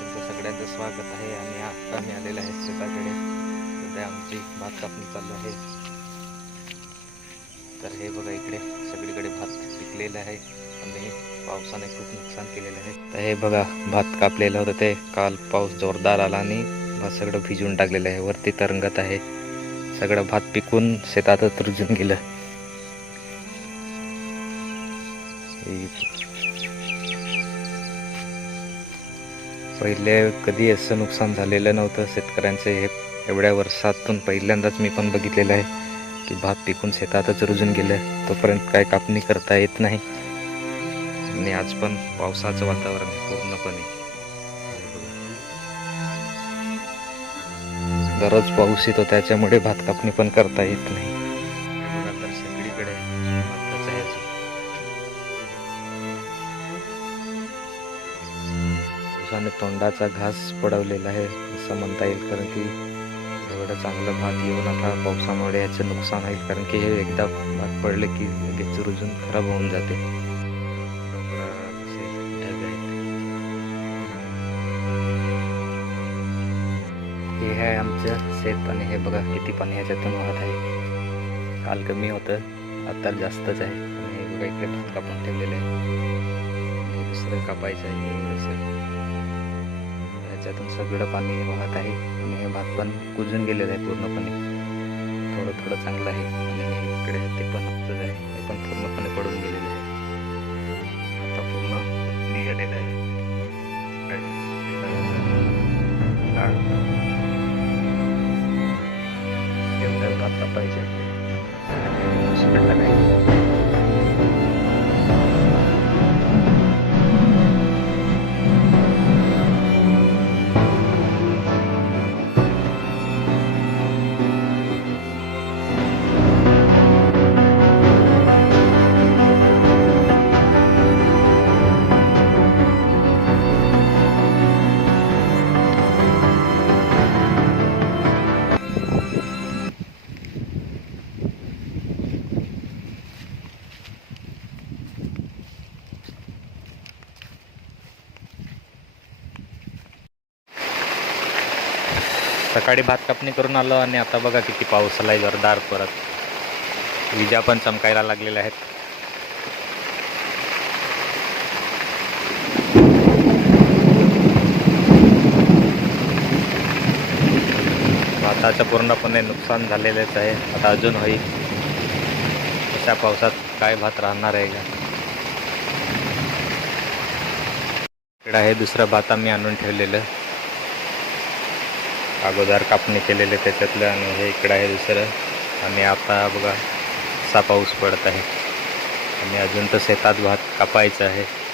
आहे आणि आता मी आलेलं आहे शेताकडे. सध्या आमची भात कापणी चालू आहे. तर हे बघा इकडे सगळीकडे भात पिकलेलं आहे. आणि पावसाने खूप नुकसान केलेलं आहे. तर हे बघा भात कापलेलं होतं ते. काल पाऊस जोरदार आला आणि भात सगळं भिजवून टाकलेलं आहे. वरती तरंगत आहे. सगळं भात पिकून शेतातच रुजून गेलं. पहिले कधी असं नुकसान झालेलं नव्हतं. शेतकऱ्यांचे हे एवढ्या वर्षातून पहिल्यांदाच मी पण बघितलेलं आहे की भात पिकून शेतातच रुजून गेलं. तोपर्यंत काय कापणी करता येत नाही. आणि आज पण पावसाचं वातावरण आहे पूर्णपणे. दररोज पाऊस येतो त्याच्यामुळे भात कापणी पण करता येत नाही. पावसाने तोंडाचा घास पडवलेला आहे असं म्हणता येईल. कारण की एवढं चांगलं भात येऊन आता पावसामुळे याचं नुकसान होईल. कारण की हे एकदा भात पडले की लगेच रुजून खराब होऊन जाते. हे आहे आमचं शेत आणि हे बघा किती पाणी ह्याच्यातून वाहत आहे. काल कमी होतं आता जास्तच आहे. आणि हे बघा इकडे भात कापून ठेवलेलं आहे. दुसरं कापायचं आहे. एवढंसं सगळं पाणी वाहत आहे. आणि हे भात पण कुजून गेलेलं आहे पूर्णपणे. थोडं थोडं चांगलं आहे. आणि इकडे ते पण आहे. हे पण पूर्णपणे पडून गेलेलं आहे. आता पूर्ण निघालेलं आहे. एवढं भात सकाळी भात कापणी करून आलो आणि आता बघा किती पाऊस आला आहे जोरदार परत. विजा पण चमकायला लागलेल्या आहेत. भाताचं पूर्णपणे नुकसान झालेलंच आहे. आता अजून होईल. अशा पावसात काय भात राहणार आहे का? इकडं आहे दुसरं भात आम्ही आणून ठेवलेलं. अगोदर कापणी केलेले त्याच्यातलं आणि हे इकडं आहे दुसरं. आणि आता बघा असा पाऊस पडत आहे. आणि अजून तर शेतात भात कापायचं आहे.